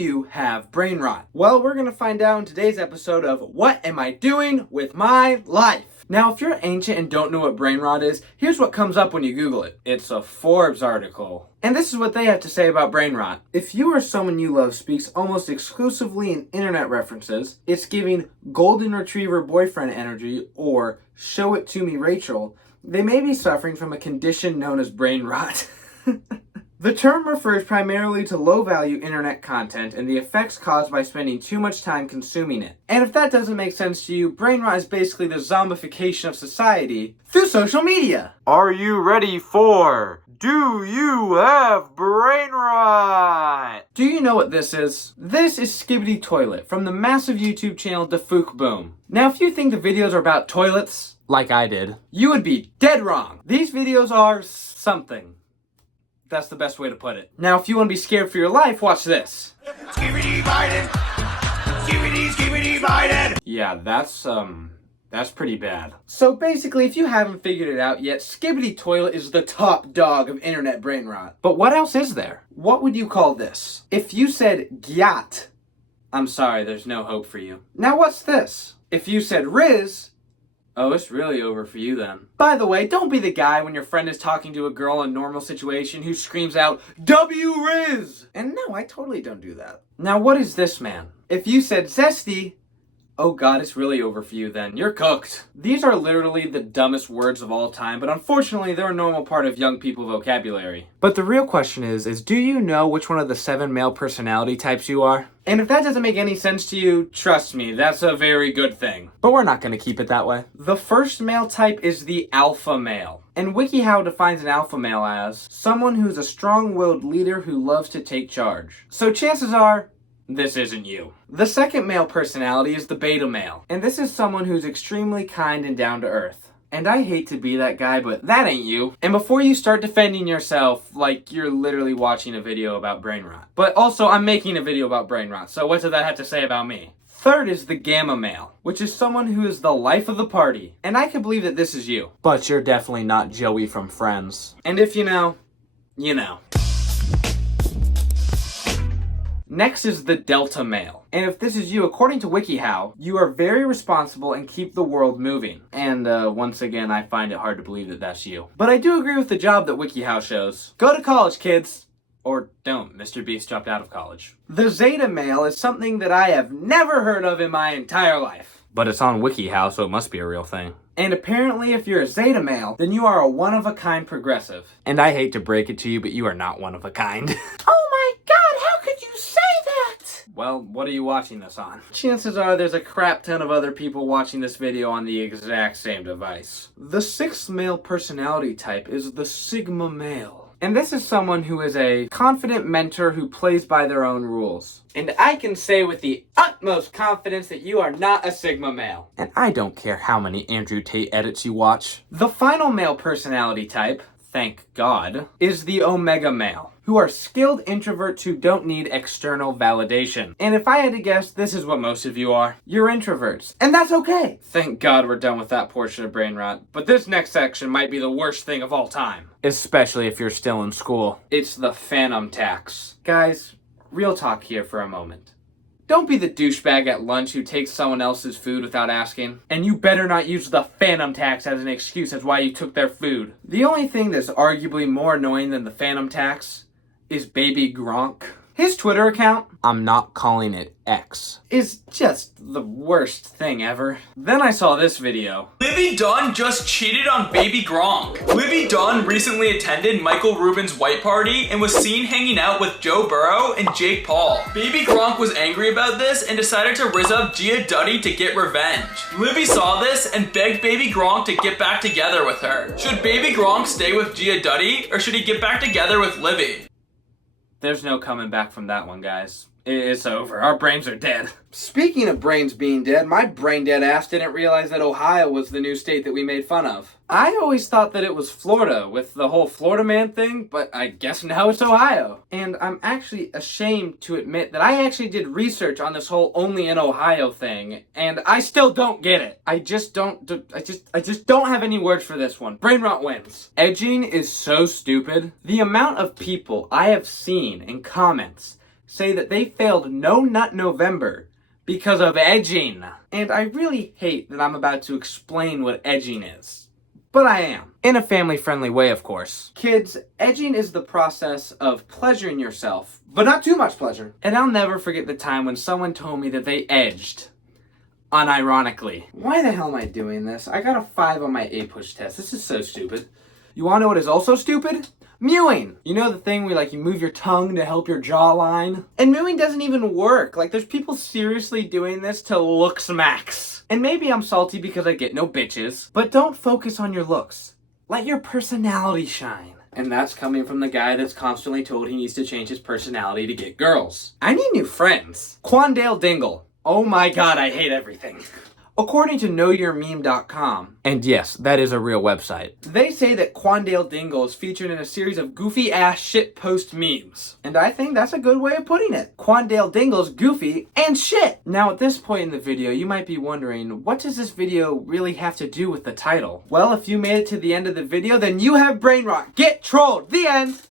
you have brain rot? Well, we're gonna find out in today's episode of What Am I Doing With My Life? Now, if you're ancient and don't know what brain rot is, here's what comes up when you Google it. It's a Forbes article. And this is what they have to say about brain rot. If you or someone you love speaks almost exclusively in internet references, it's giving golden retriever boyfriend energy or show it to me Rachel, they may be suffering from a condition known as brain rot. The term refers primarily to low-value internet content and the effects caused by spending too much time consuming it. And if that doesn't make sense to you, brain rot is basically the zombification of society through social media. Are you ready for Do You Have Brain Rot? Do you know what this is? This is Skibidi Toilet from the massive YouTube channel Dafook Boom. Now, if you think the videos are about toilets, like I did, you would be dead wrong. These videos are something. That's the best way to put it. Now, if you want to be scared for your life, watch this. Skibidi Biden! Skibidi Biden! Yeah, that's pretty bad. So basically, if you haven't figured it out yet, Skibidi Toilet is the top dog of internet brain rot. But what else is there? What would you call this? If you said Gyatt, I'm sorry, there's no hope for you. Now what's this? If you said Rizz, oh, it's really over for you then. By the way, don't be the guy when your friend is talking to a girl in a normal situation who screams out, W Rizz! And no, I totally don't do that. Now what is this, man? If you said Zesty, oh god, it's really over for you then. You're cooked. These are literally the dumbest words of all time, but unfortunately they're a normal part of young people's vocabulary. But the real question is do you know which one of the 7 male personality types you are? And if that doesn't make any sense to you, trust me, that's a very good thing. But we're not going to keep it that way. The first male type is the alpha male. And WikiHow defines an alpha male as someone who's a strong-willed leader who loves to take charge. So chances are, this isn't you. The second male personality is the beta male. And this is someone who's extremely kind and down to earth. And I hate to be that guy, but that ain't you. And before you start defending yourself, like you're literally watching a video about brain rot. But also, I'm making a video about brain rot, so what does that have to say about me? Third is the gamma male, which is someone who is the life of the party. And I can believe that this is you. But you're definitely not Joey from Friends. And if you know, you know. Next is the delta male. And if this is you, according to WikiHow, you are very responsible and keep the world moving. And once again, I find it hard to believe that that's you. But I do agree with the job that WikiHow shows. Go to college, kids. Or don't. Mr. Beast dropped out of college. The Zeta Male is something that I have never heard of in my entire life. But it's on WikiHow, so it must be a real thing. And apparently, if you're a Zeta Male, then you are a one-of-a-kind progressive. And I hate to break it to you, but you are not one of a kind. Oh my god, how could you say that? Well, what are you watching this on? Chances are there's a crap ton of other people watching this video on the exact same device. The sixth male personality type is the Sigma Male. And this is someone who is a confident mentor who plays by their own rules. And I can say with the utmost confidence that you are not a Sigma male. And I don't care how many Andrew Tate edits you watch. The final male personality type, thank God, is the Omega male, who are skilled introverts who don't need external validation. And if I had to guess, this is what most of you are. You're introverts. And that's okay. Thank God we're done with that portion of brain rot. But this next section might be the worst thing of all time. Especially if you're still in school. It's the Fanum Tax. Guys, real talk here for a moment. Don't be the douchebag at lunch who takes someone else's food without asking. And you better not use the Fanum Tax as an excuse as why you took their food. The only thing that's arguably more annoying than the Fanum Tax is baby Gronk. His Twitter account, I'm not calling it X, is just the worst thing ever. Then I saw this video. Livy Dunn just cheated on baby Gronk. Livy Dunn recently attended Michael Rubin's white party and was seen hanging out with Joe Burrow and Jake Paul. Baby Gronk was angry about this and decided to rizz up Gyatt to get revenge. Livy saw this and begged baby Gronk to get back together with her. Should baby Gronk stay with Gyatt or should he get back together with Livy? There's no coming back from that one, guys. It's over. Our brains are dead. Speaking of brains being dead, my brain dead ass didn't realize that Ohio was the new state that we made fun of. I always thought that it was Florida with the whole Florida man thing, but I guess now it's Ohio. And I'm actually ashamed to admit that I actually did research on this whole only in Ohio thing, and I still don't get it. I just don't have any words for this one. Brain rot wins. Edging is so stupid. The amount of people I have seen in comments say that they failed No Nut November because of edging. And I really hate that I'm about to explain what edging is. But I am. In a family-friendly way, of course. Kids, edging is the process of pleasuring yourself, but not too much pleasure. And I'll never forget the time when someone told me that they edged. Unironically. Why the hell am I doing this? I got a 5 on my A-push test. This is so stupid. You wanna know what is also stupid? Mewing! You know the thing where you move your tongue to help your jawline? And mewing doesn't even work. There's people seriously doing this to looks max. And maybe I'm salty because I get no bitches, but don't focus on your looks. Let your personality shine. And that's coming from the guy that's constantly told he needs to change his personality to get girls. I need new friends. Quandale Dingle. Oh my god, I hate everything. According to KnowYourMeme.com, and yes, that is a real website, they say that Quandale Dingle is featured in a series of goofy-ass shitpost memes. And I think that's a good way of putting it. Quandale Dingle's goofy and shit! Now at this point in the video, you might be wondering, what does this video really have to do with the title? Well, if you made it to the end of the video, then you have brain rot. Get trolled! The end!